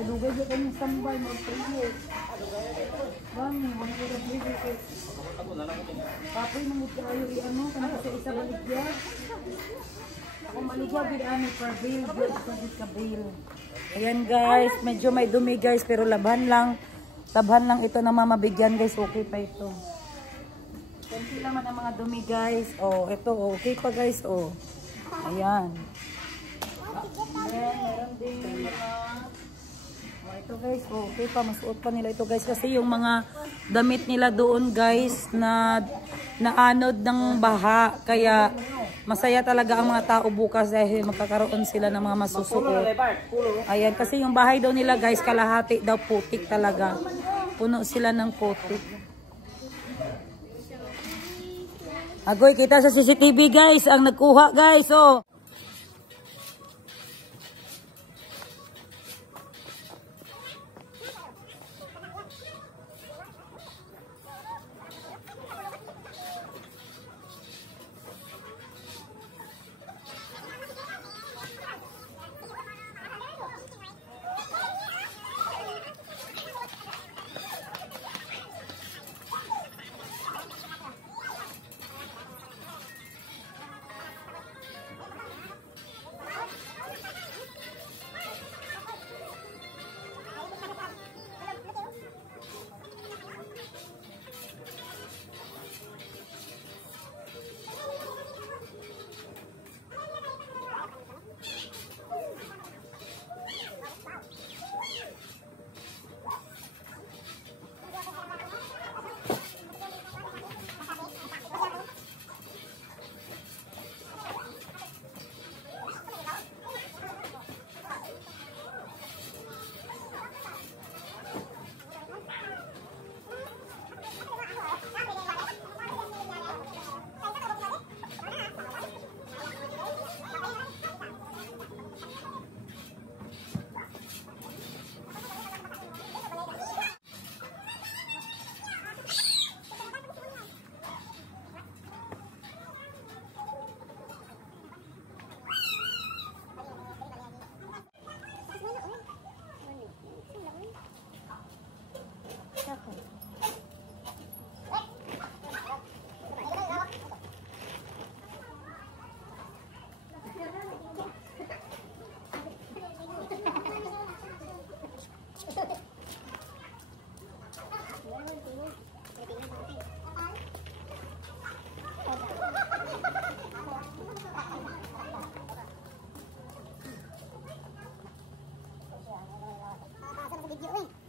Dugay ko kanyang standby mo tayo. Bang, mga dugay ko. Kapoy mo tayo i-ano, kanina sa isa baligya. Ako maligya, bidaan per bill, ka bill. Ayan guys, medyo may dumi guys, pero labhan lang ito na mamabigyan guys, okay pa ito. Kunti naman ang mga dumi guys. Oh, ito okay pa guys. Oh. Ayan. Then, meron din mga ito guys. Oh, okay pa, masuot pa nila ito guys kasi yung mga damit nila doon guys na naanod ng baha. Kaya masaya talaga ang mga tao bukas dahil magkakaroon sila ng mga masusuot. Ayan, kasi yung bahay daw nila guys, kalahati daw putik talaga. Puno sila ng putik. Agoy, kita sa CCTV guys, ang nagkuha guys, oh.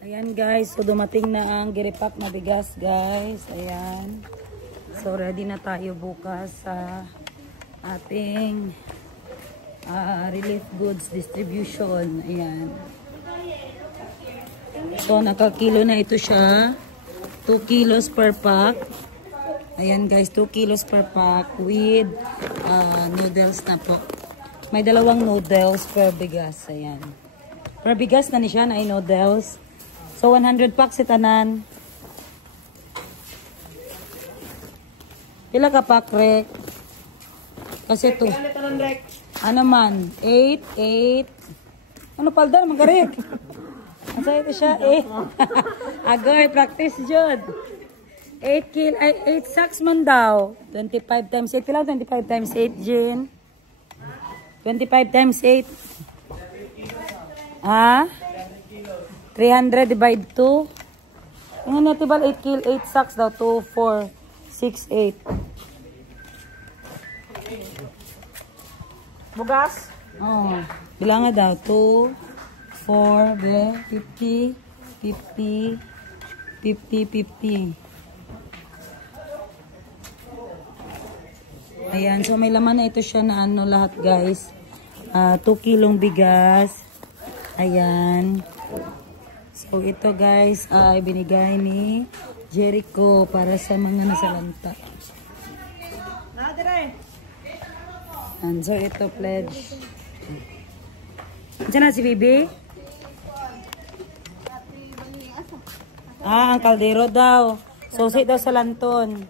Ayan guys, so dumating na ang giripak na bigas guys. Ayan. So ready na tayo bukas sa ating relief goods distribution. Ayan. So nakakilo na ito siya. 2 kilos per pack. Ayan guys, 2 kilos per pack with noodles na po. May dalawang noodles per bigas. Ayan. Per bigas na ni siya na ay noodles. So 100 packs itanan. Pila ka pack rek? Kasi to. Ano man? 8. Ano palda naman karek? Asa ito siya? 8. Agoy, practice jud. 8 sacks man daw. 25 times 8. Pila 25 times 8, Jin? 25 times 8. Ah? 300 divide 2. Ngayon natin ba 8 sacks daw. 2, 4, 6, 8. Bugas? Oh, bilangan daw. 2, 4, 50, 50, 50, 50. Ayan, so may laman na ito siya na ano lahat guys. 2 kilong bigas. Ayan. So ito guys ay binigay ni Jericho para sa mga nasalanta. And so ito pledge. Diyan na si Bibi? Ang kaldero daw. Susi daw sa lanton.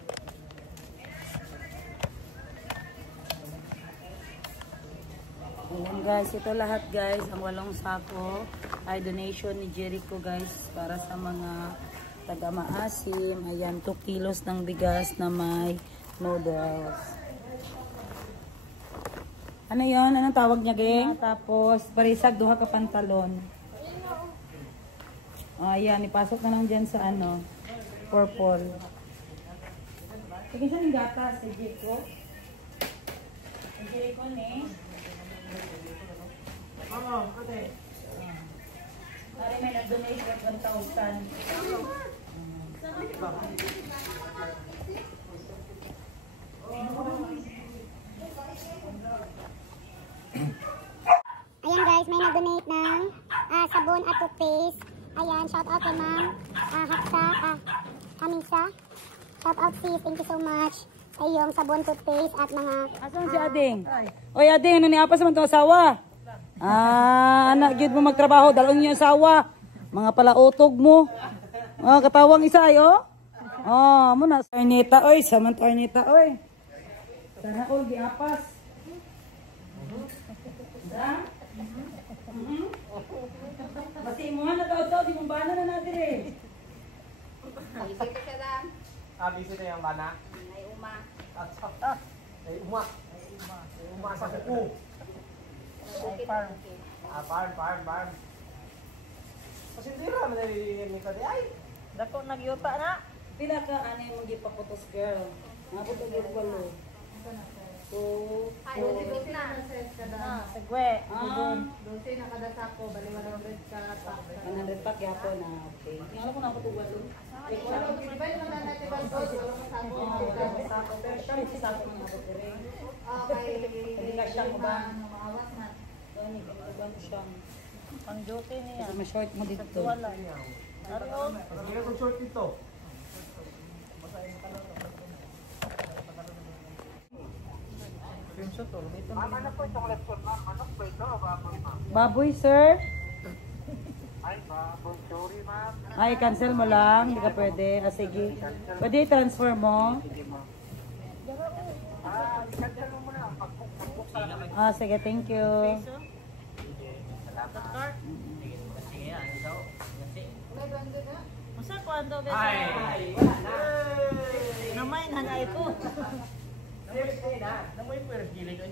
Ayan guys, ito lahat guys, ang 8 sako. ay donation ni Jericho guys para sa mga taga-maasim. Ayan, 2 kilos ng bigas na may noodles. Ano yon? Anong tawag niya, geng? Tapos, parisag, duha ka pantalon. Ayan, ipasok na lang dyan sa ano, purple. Sige siya ng gatas, si Jericho. Si Jericho ni. Oo, ate. Pare may nag-donate for 1,000. Ayan guys, may nag-donate ng sabon at toothpaste. Ayan, shout out kay ma'am Haksa, Hamisa. Shout out sis, thank you so much sa iyong sabon, toothpaste at mga... Asan si Ading? Oy Ading, ano ni apas man itong asawa? Anak, gid mo magtrabaho, dalawang niyo asawa. Mga palautog mo. Katawang isa ay, oh. Muna. Arnita, oy. Saman to Arnita, oy. Sana all giapas. Basi mo na daw di mo bana na natin eh. Bisita siya lang. Bisita yung bana? Ay uma. Ay uma. Ay uma sa kuko. Farm. Pasindira man ni ka di ay. Dako nagyuta na. Pila ka ano yung gipaputos girl? Naputo gyud walo. So, Ay, dosi na. Sagwe. Dosi na kada sako, bali 100 ka pa. 100 pack yapon na. Okay. Tingnan ko naputo walo. Wala ko ibay man natin ba to sako. Sako version si sako ng naputo rin. Okay. Hindi ka siya mo ba? Maawas na. Gani ka mo siyang. Ang duty niya. Kasi ma-short mo dito. Wala. Araw. Sige kung short dito. Mama na po itong lepson ma'am. Ano po ito? Baboy, sir. Ay, baboy. Sorry ma'am. Ay, cancel mo lang. Hindi ka pwede. Sige. Pwede transfer mo. Cancel mo muna. Pag-book sa lang. Sige. Thank you. Masa ko ando ba? Ay, wala na. Namay na nga ito. Namoy po yung gilid.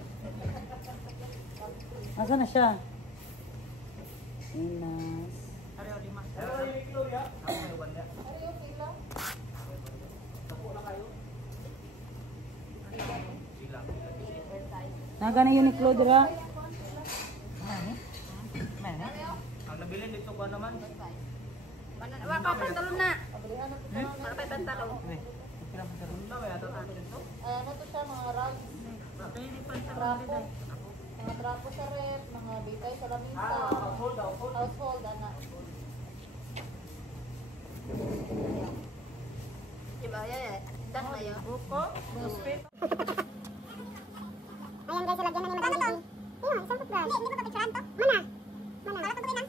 Nasaan na siya? Inas. Hello, Victoria. Naga na Uniqlo dira. Ang nabili dito ko naman. Wa pa pantalon na. Para pa pantalon. Ano to siya mga rag? Trapo. Mga trapo sa rep, mga bitay sa lamisa. Household, anak. Diba, yan. Dan na yun. Buko, buspit. Ayan guys, ilagyan na ni Madam Baby. Ayun, isang toothbrush. Hindi mo kapicturan to? Mana? Wala ka tutuloy na?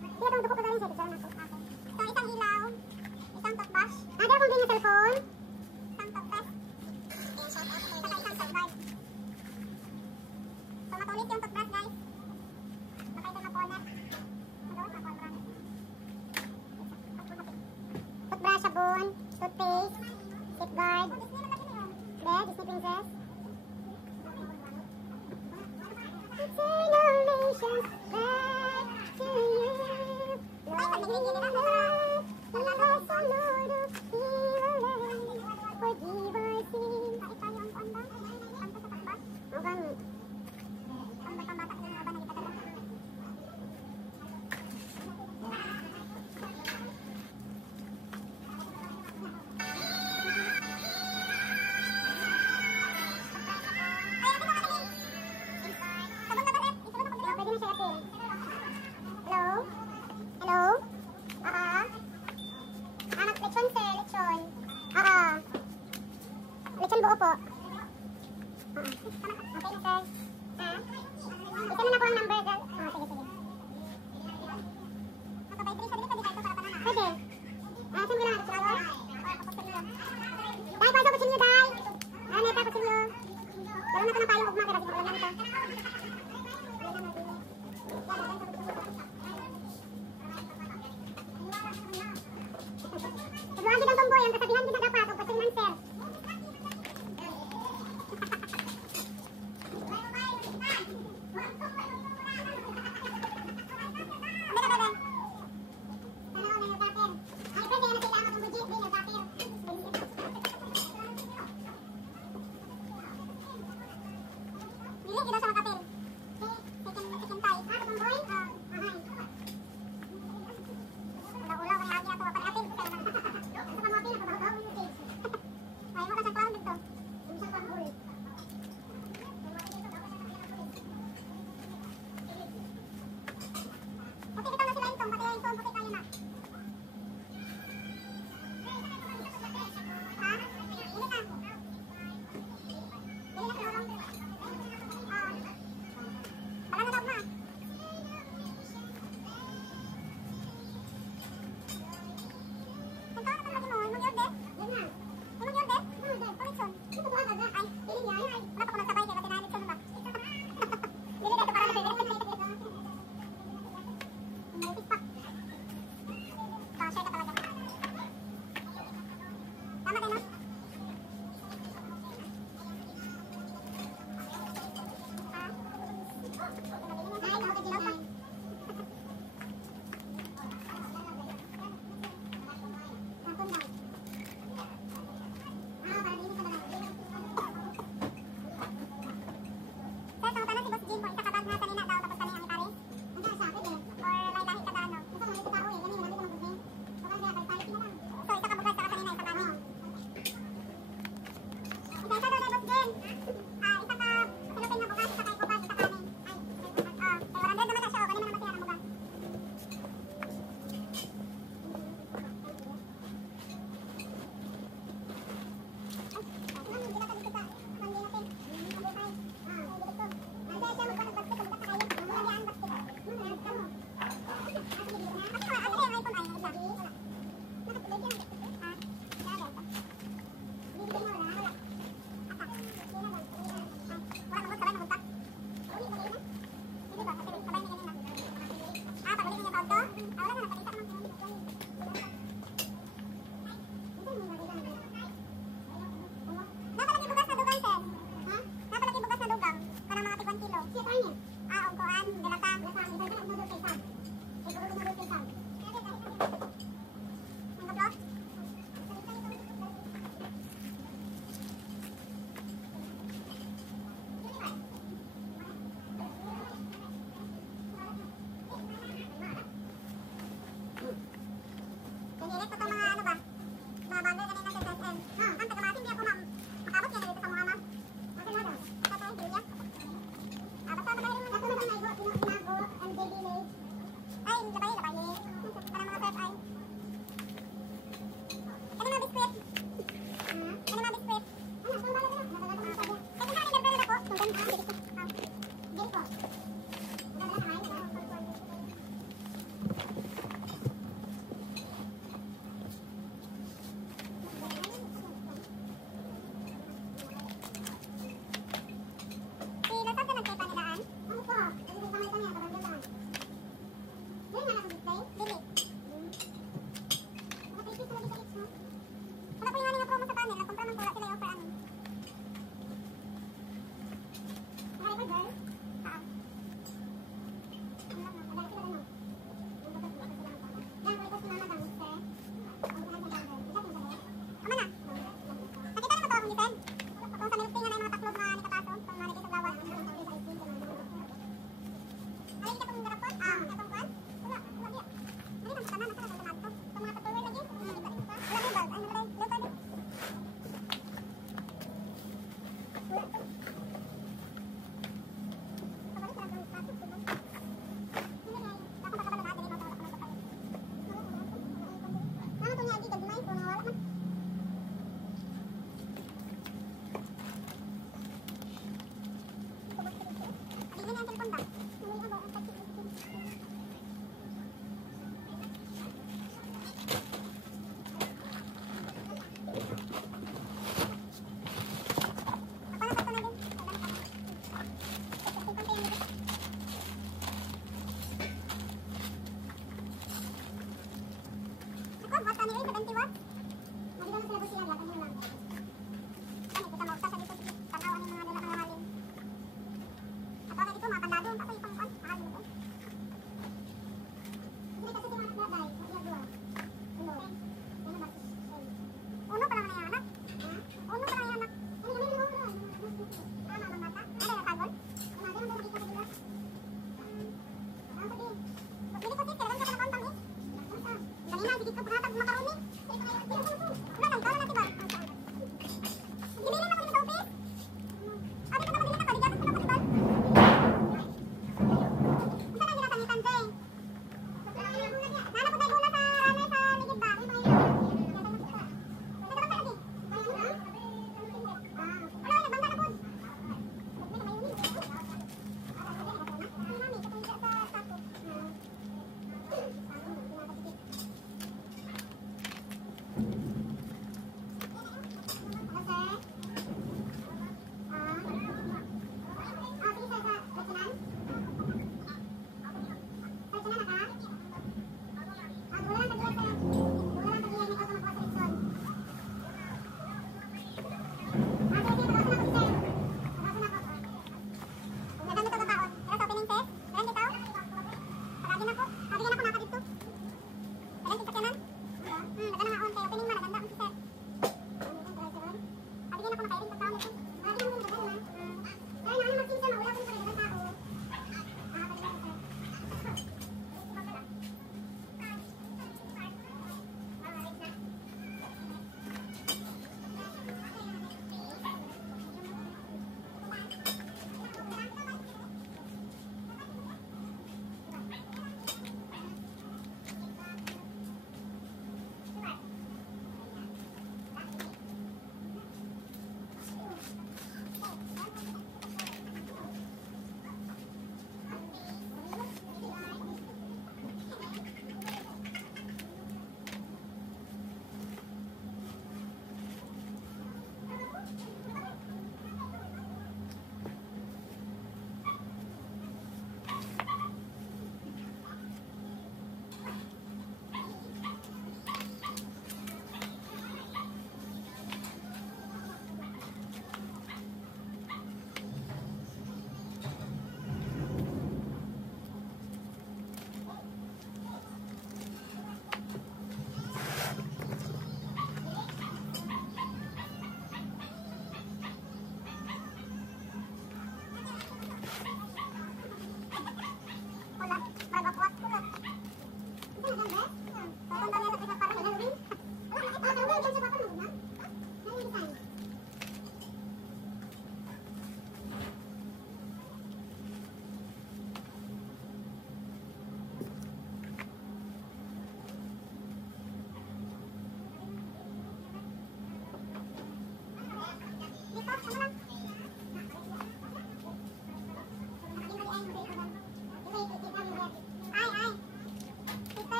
Hindi ka duko ko galing siya, picturan ako. So, isang ilaw, isang toothbrush. Dahil kung din yung cellphone. Isang toothbrush. Ayan, shout out. Saka isang toothbrush. So, matulis yung toothbrush guys. Baka ito mapolat. Magawas na polat. Toothbrush, sabon, toothpaste, safeguard. Disney Princess. Eternal nations back to you. Lord, bless the Lord of healing. Forgive our sins. Ito yung panda. Panda sa takbas. O ganun. Panda sa bata sa mga nagita talaga. Pwede na siya i-fill. Hello? Hello?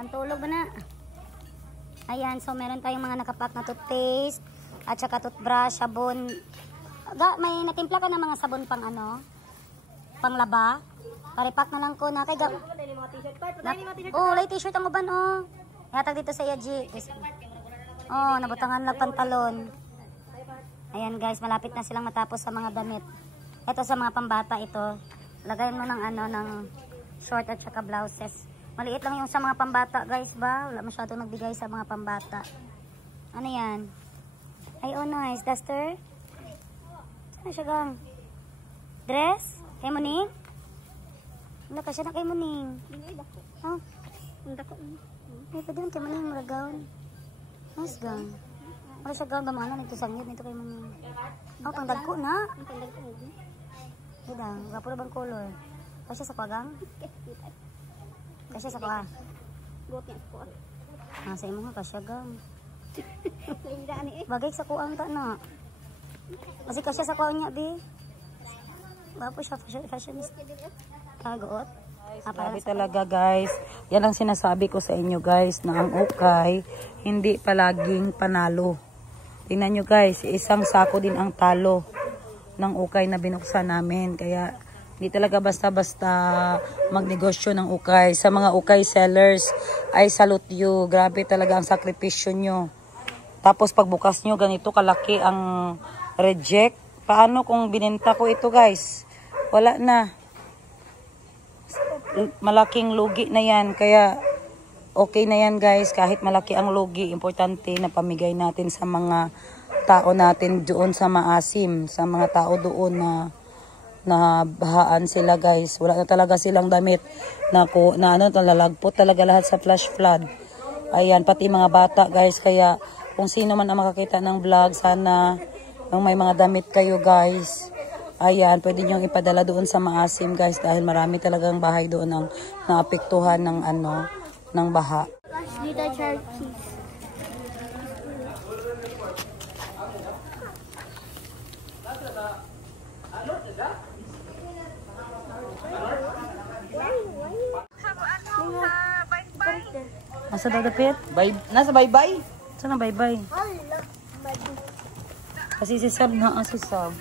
Ang tulog ba na? Ayan, so meron tayong mga nakapack na toothpaste at saka toothbrush, sabon. May natimpla ka na mga sabon pang ano? Panglaba. Paripack na lang ko na kay oh, lay t-shirt ang uban oh. Yatag dito sa iya G. Oh, nabutangan lang pantalon. Ayan guys, malapit na silang matapos sa mga damit. Ito sa mga pambata ito. Lagayan mo ng ano ng short at saka blouses. Maliit lang yung sa mga pambata guys ba? Wala masyadong nagbigay sa mga pambata. Ano yan? Ay oh nice. Duster? Saan siya gang? Dress? Kay Muning? Wala ka siya na kay Muning. Oh? Ay pwede lang kay Muning maragaon. Nice gang. Wala siya gang gamanan. Ito sangit nito kay Muning. Oh pangdagko na. Hindi lang. Gapo na bang color? Kasi sa kwagang? Kasi sa kwa. Sa imo nga kasya gang. Bagay sa kuang ta na. Kasi kasya sa kuang niya bi. Bapo siya fashionista. Kagoot. Grabe talaga guys. Yan ang sinasabi ko sa inyo guys na ang ukay hindi palaging panalo. Tingnan nyo guys, isang sako din ang talo ng ukay na binuksan namin. Kaya hindi talaga basta-basta magnegosyo ng ukay. Sa mga ukay sellers, I salute you. Grabe talaga ang sakripisyo nyo. Tapos pagbukas nyo, ganito kalaki ang reject. Paano kung binenta ko ito guys? Wala na. Malaking lugi na yan. Kaya okay na yan guys. Kahit malaki ang lugi, importante na pamigay natin sa mga tao natin doon sa maasim. Sa mga tao doon na bahaan sila guys. Wala na talaga silang damit na lalagpot talaga lahat sa flash flood. Ayan, pati mga bata guys. Kaya kung sino man ang makakita ng vlog, sana yung may mga damit kayo guys. Ayan, pwede nyo ipadala doon sa maasim guys. Dahil marami talagang bahay doon ang naapektuhan ng ng baha. Dito Churchies. Asa daw dapit? Nasa bye-bye. Sana bye-bye. Kasi si Sab na si Sab.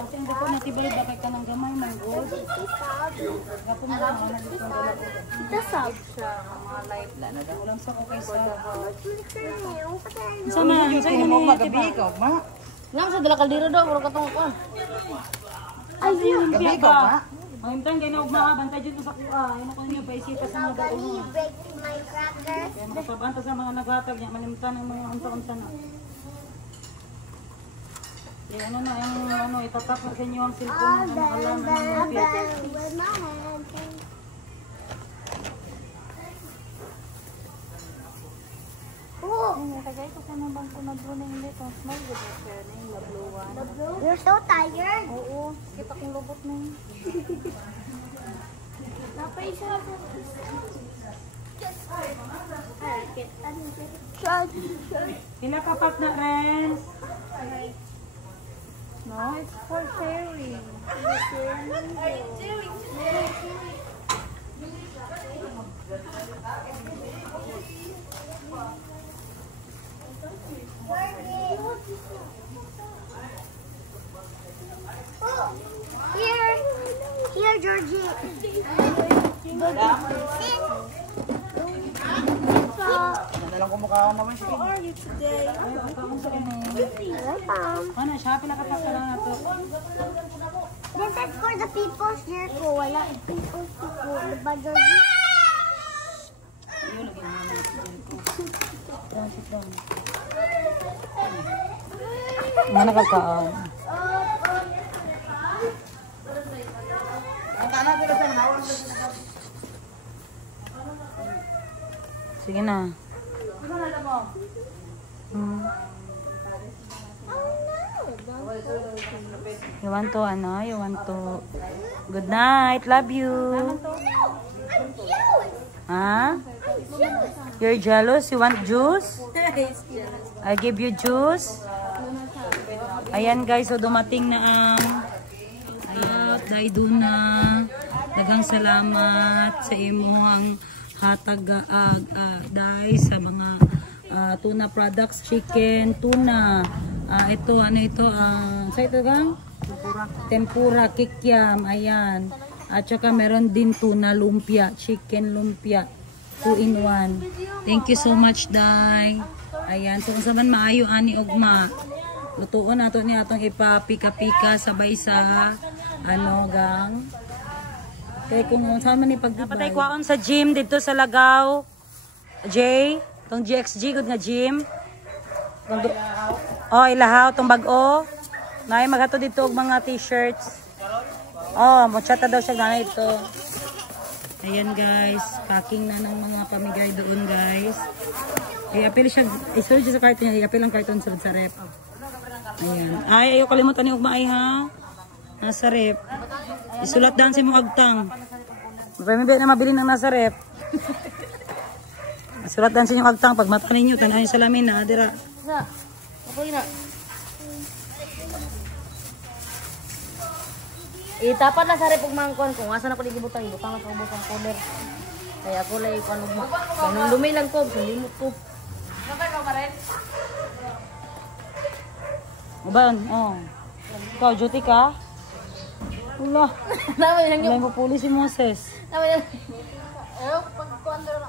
Kasi hindi ko natibay bakit ka ng gamay man god. Gapo mo lang ang nagitong gamay. Ito Sab. Mga live na na. Ulam sa ko kay Sab. Sa Sama yung sa Mo inyo magabi ka, ma. Nang sa dala kaldero daw, mura katong ko. Ayun, Gabi ka, ma. ang imtang kaya na bantay dito sa kuha. Ano ko niyo pa isita sa mga daon. Kaya makapabanta sa mga naghatag niya. Malimtan ang mga unsa-unsa na. Kaya itatap na sa inyo ang cellphone. Alam na mga piyat. You're so tired. Oo, kita kong lubot na yun. Pila kapat na rin. No, it's for sharing. Here, Georgie. Ano lang kumukha naman siya. Ano siya? Pila kapat ka lang na to. This is for the people's circle. Wala people's circle. Diba, Georgie? Mana kakaan? Sige na. You want to You want to good night, love you. Huh? You're jealous? You want juice? I give you juice. Ayan guys, so dumating na ang Day Duna. Daghang salamat sa imong hatag Day sa mga tuna products, chicken, tuna. Ito ano ito sa ito gang? Tempura, kikiam, ayan. At saka meron din tuna lumpia, chicken lumpia. 2 in 1. Thank you so much, Day. Ayan, so kung saan maayo ani ugma. Lutuon nato ni atong ipapika-pika sabay sa ano gang. Kaya kung saan man ipagdubay. Patay kwaon sa gym dito sa Lagaw. Jay, tong GXG good nga gym. Oh, ilahaw tong bag-o. Nay maghato dito og mga t-shirts. Oh, mochata daw siya na ito. Ayan guys, packing na ng mga pamigay doon guys. I-appeal siya, isulod siya sa karton niya, i-appeal ang karton sa rep. Ayan. Ay, ayaw kalimutan ni Ugma ay ha. Nasa rep. Isulat dan si mong agtang. Mabay na mabili ng nasa rep. Isulat dan si mong agtang. Pag mata ninyo, tanayin sa lamin na, adira. Na, okay na. Itapat na sa repog mangkon kung asa na ko digibutang ibutang na sa ubos ang coder. Kaya ako lang ikuan ugma. Ganun dumi lang ko, sulimot ko. Sabay ka pa rin? Aban, oh. Ikaw, duty ka? Wala. Naman yan yung... Wala mo puli si Moses. Naman yan. Ayaw, pagkuan na.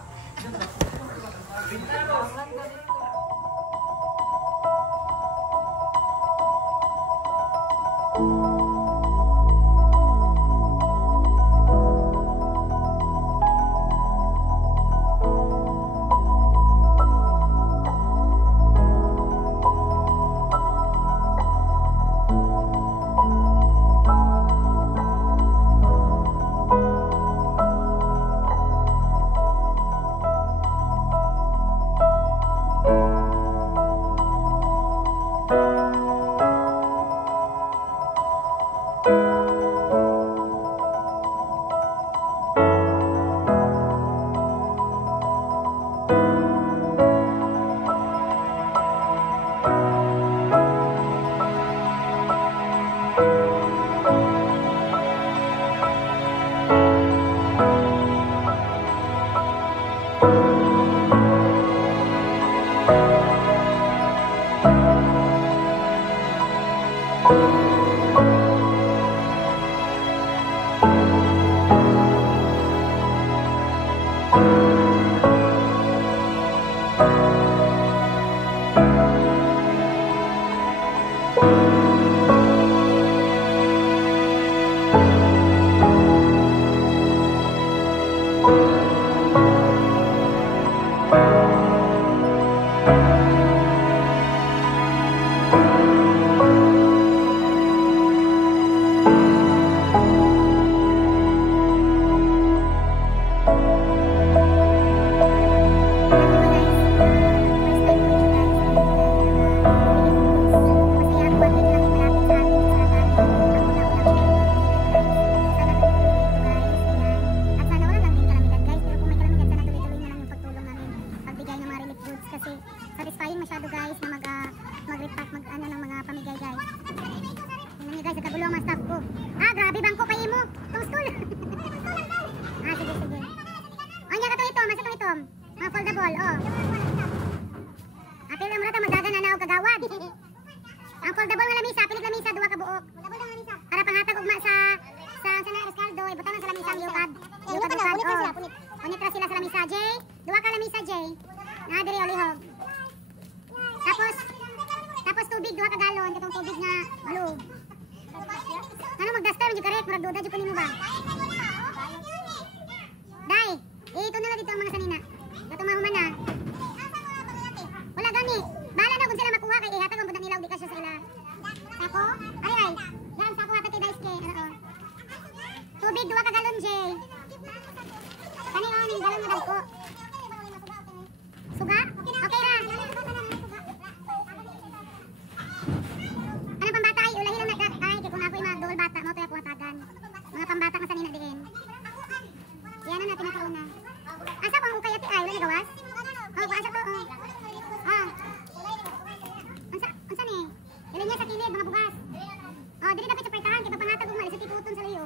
Ang foldable nga lamisa, pilit lamisa, duwa ka buok. Para panghatag ugma sa Escaldo, ibutang na sa lamisa ang yukad. Yukad. Unit ra sila sa lamisa, Jay. Duwa ka lamisa, Jay. Na diri olihog. Tapos tubig, duwa ka galon, katong tubig nga malug. Ano magdasta man jud karek, murag duda jud kanimo ba? Dai, ito na dito ang mga sanina. Dato mahuman na. Wala gani. Bala na kung sila makuha kay ihatag ang budak nila ug di kasya sa ila. Sako? Ay. Yan sako hatag kay Daiske. Tubig duwa ka galon, Jay. Kani on ning galon nga dagko. Suga? Okay ra. Ano pambata ay ulahi lang na ay kay kung ako'y magdol bata mo to ako hatagan. Mga pambata nga sanina diin. Yan na natin nakauna. Asa pang ukay ati ay wala gawas? Oh, asa ko. Unsa ni? Dili niya sa kilid mga bugas. Oh, dili dapat sa pertahan kay papangatag ug mali sa tituton sa liyo.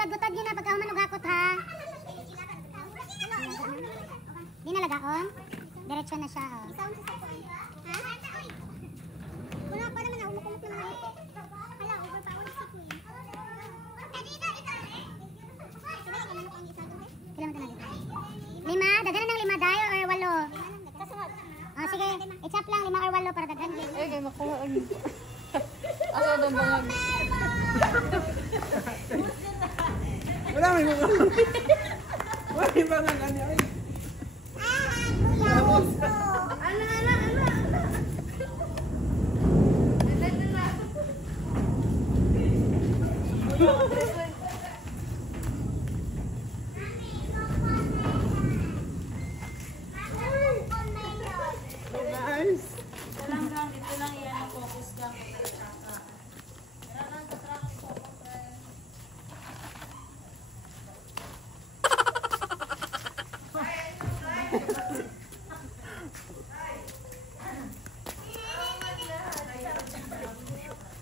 Butad-butad yun na pagkahuman og hakot ha. Di na lagaon. Diretso na siya. Oh. Ha? Wala pa naman na umukulot naman ako. Hala, over pa ulit si Queen. Kailan mo ito? 5? Daghan ng 5 dayo or 8? Kasunod. Oh, sige, i-chop lang 5 or 8 para daghan din. Eh, kay makuha ang... Asa daw bangag? Wala may mga. Wala may mga ano ay. Nice. Dito lang yan, focus ka.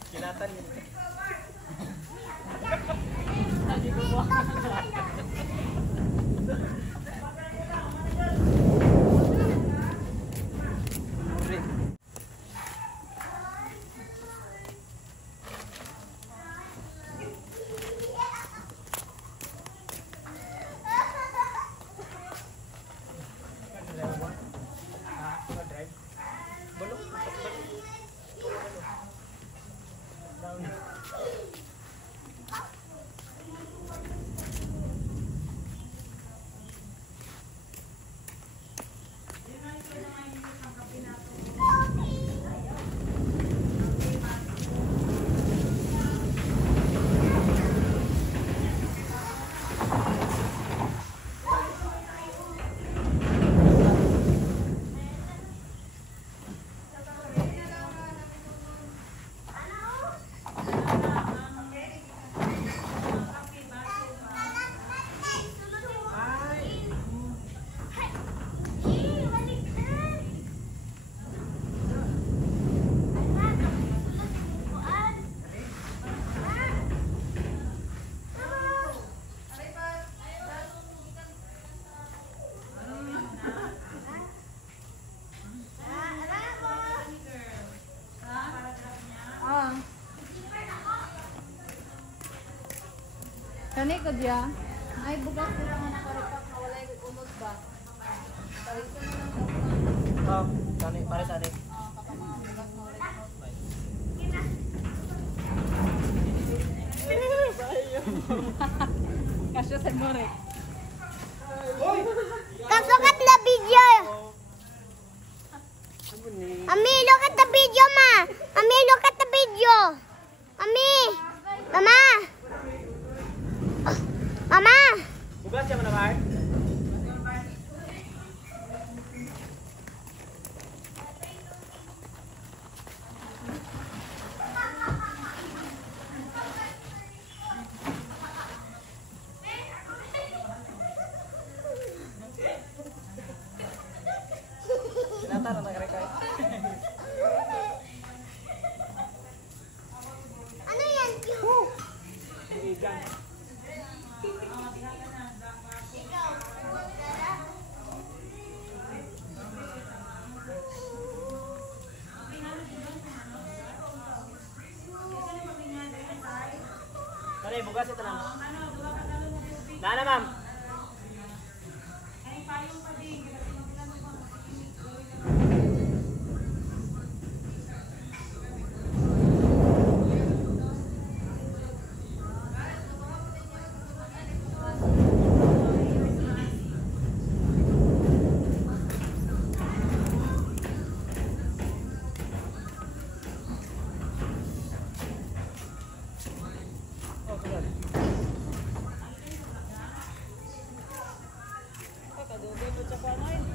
Kilatan yun. Kani ko diya, ay bugas ko lang nakaripak na walay unod ba? Parito na lang. Kani pare sa ni. Kasya sa more. Come look at the video. Ami, look at the video, ma. Ami, look at the video. Ami. Mama. Mama. Bugas siya man ba? Sinata na nagrekay. Ano yan? Igan. Kani bugas ito lang. Nana ma'am. Kadugay po sa kanay.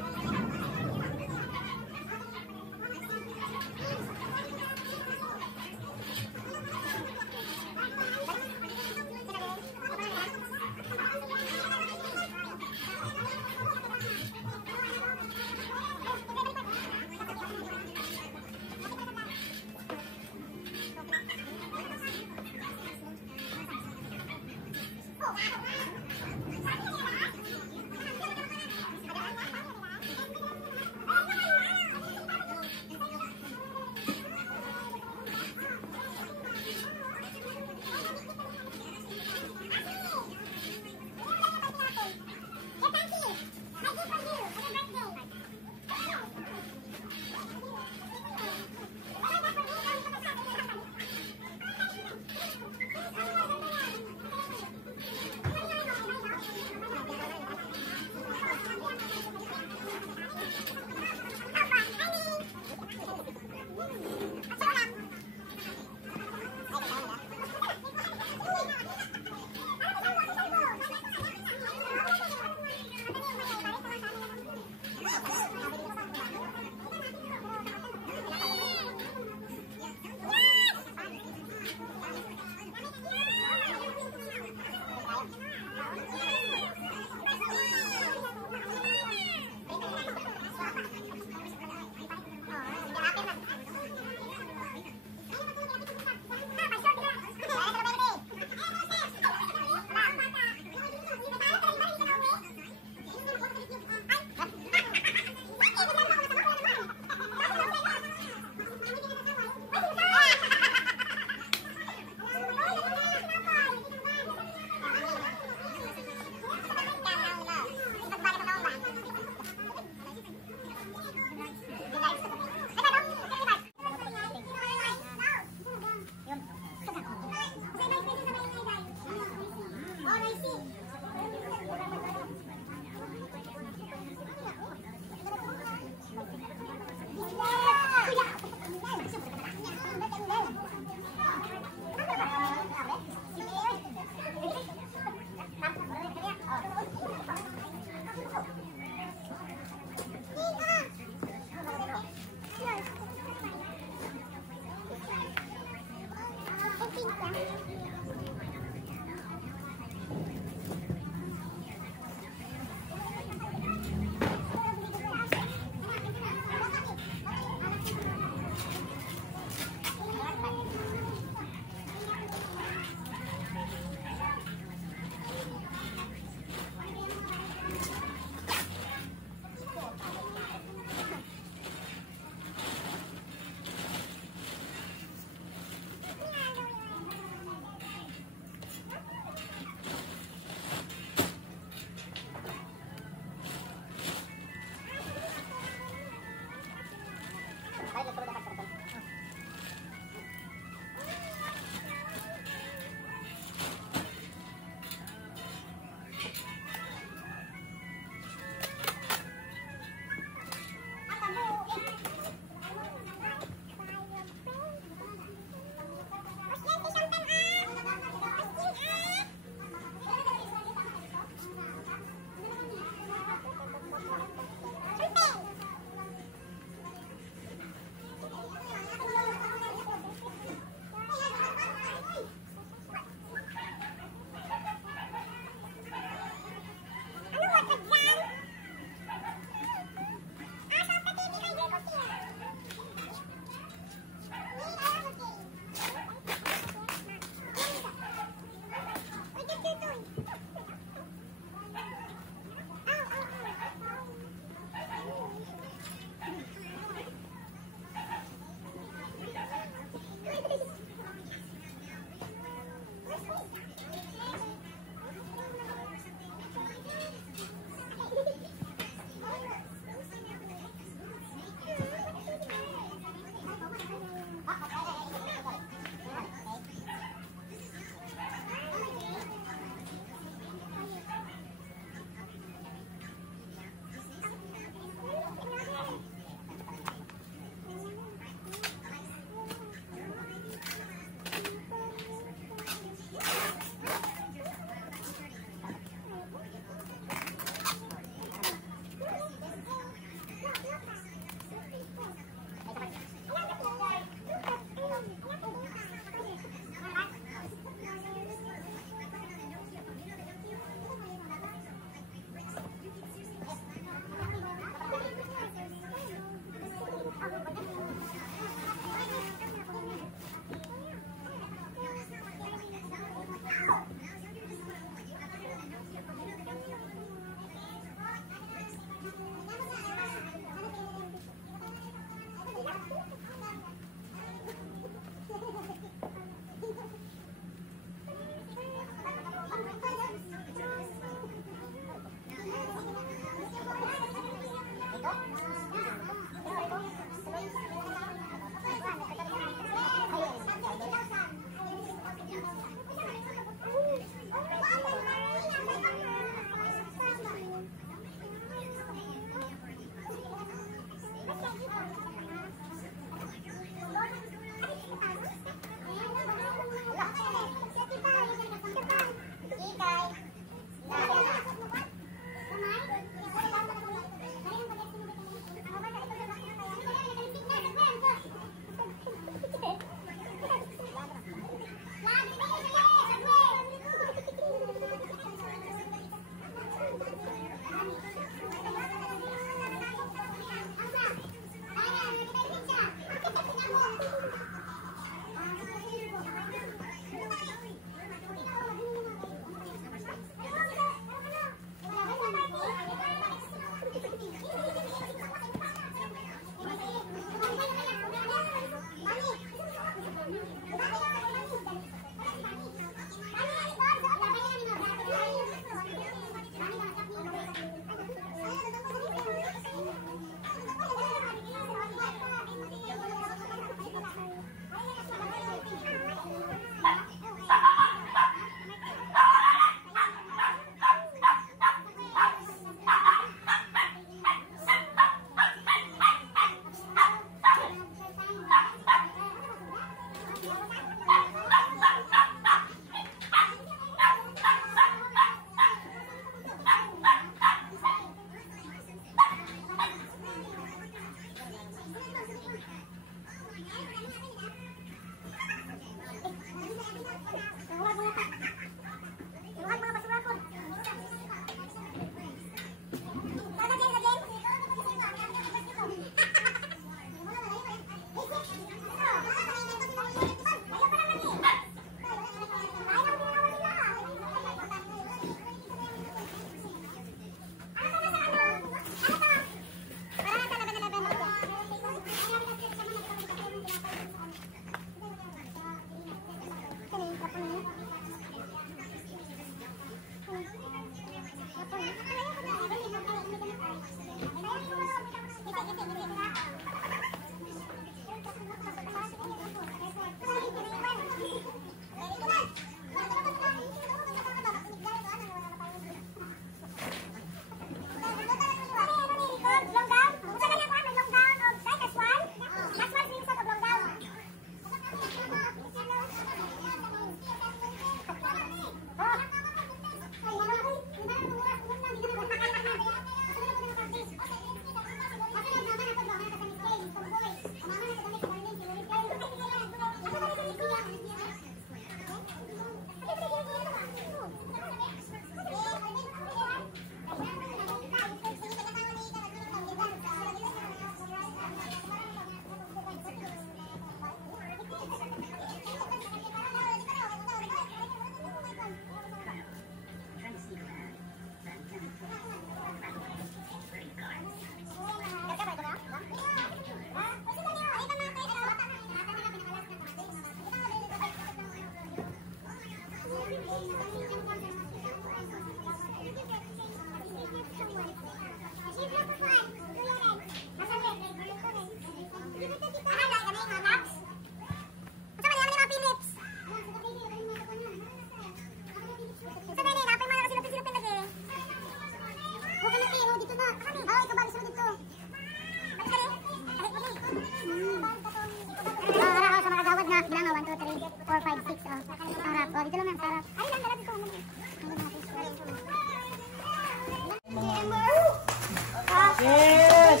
Yes!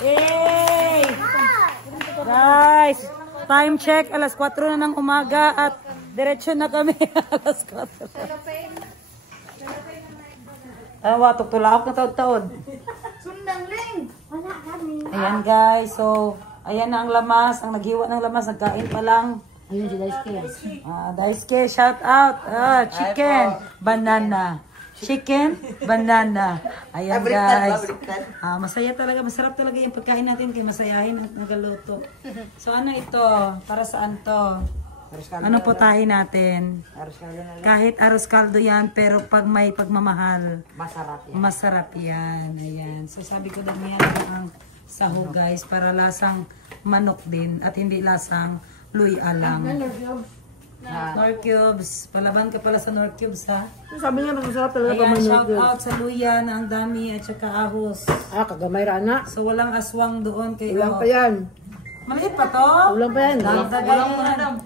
Yay! Guys, time check, alas 4 na ng umaga at diretso na kami alas 4. Watok tulaok na taod-taod. Ayan guys, so ayan na ang lamas, ang naghiwa ng lamas, nagkain pa lang. Ayun si Daisuke. Daisuke, shout out. Chicken, banana. Chicken, banana. Ayan guys. Masaya talaga, masarap talaga yung pagkain natin kaya masayahin at nagaluto. So ano ito? Para saan to? Ano putahin natin? Kahit arroz caldo yan, pero pag may pagmamahal, masarap yan. Ayan. So sabi ko din yan ang sahog guys, para lasang manok din at hindi lasang luya lang. Nor cubes. Palaban ka pala sa Nor cubes ha. Sabi niya masarap talaga. Ayan, shout out sa luya na ang dami at saka ahos. Kagamay rana. So walang aswang doon kayo. Ulang pa yan. Maliit pa to? Ulang pa yan.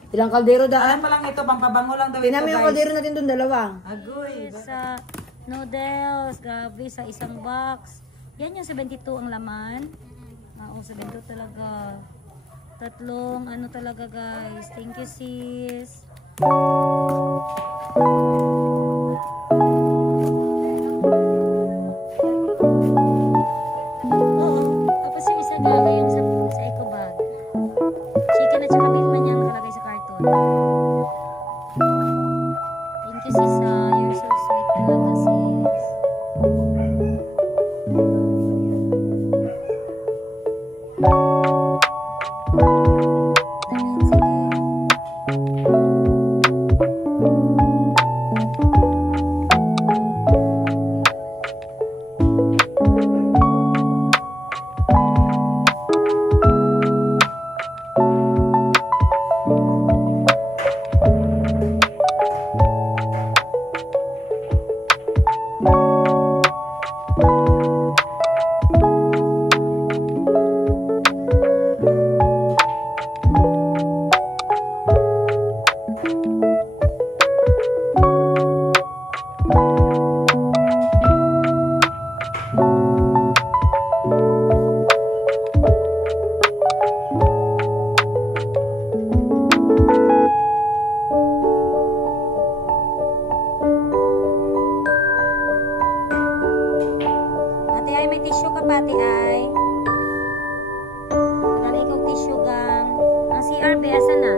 Ilang kaldero daan? Alam pa lang ito, pampabango lang daw ito Tinami yung kaldero natin doon, dalawa. Agoy. Sa noodles, gabi sa isang box. Yan yung 72 ang laman. Oo, 72 talaga. Tatlong ano talaga guys. Thank you sis. Oo. Tapos yung isa gaga yung sa eco bag. Chicken at saka beef man yan nakalagay sa karton. Thank you sis. You're so sweet talaga sis. Pati ay nalay kong tissue gang ang CRB asa na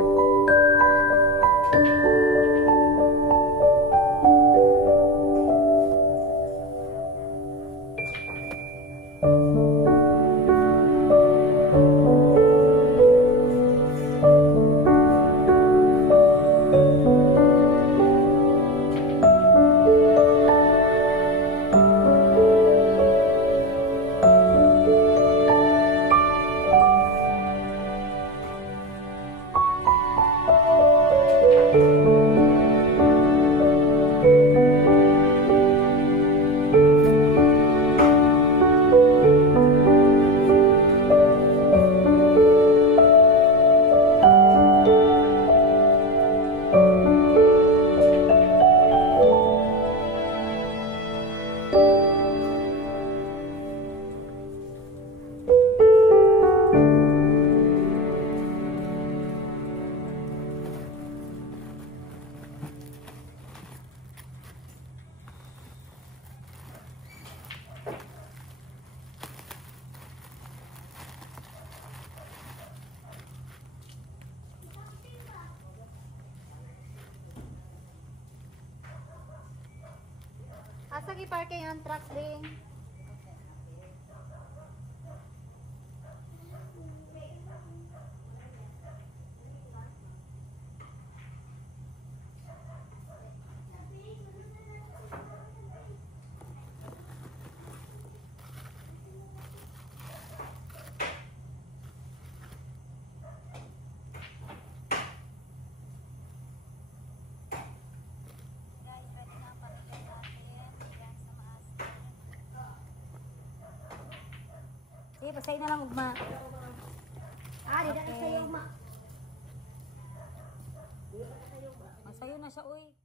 Asa gi-parking ang truck ding? sige pasay na lang ugma Dito na sa'yo, ma. masayo na siya uy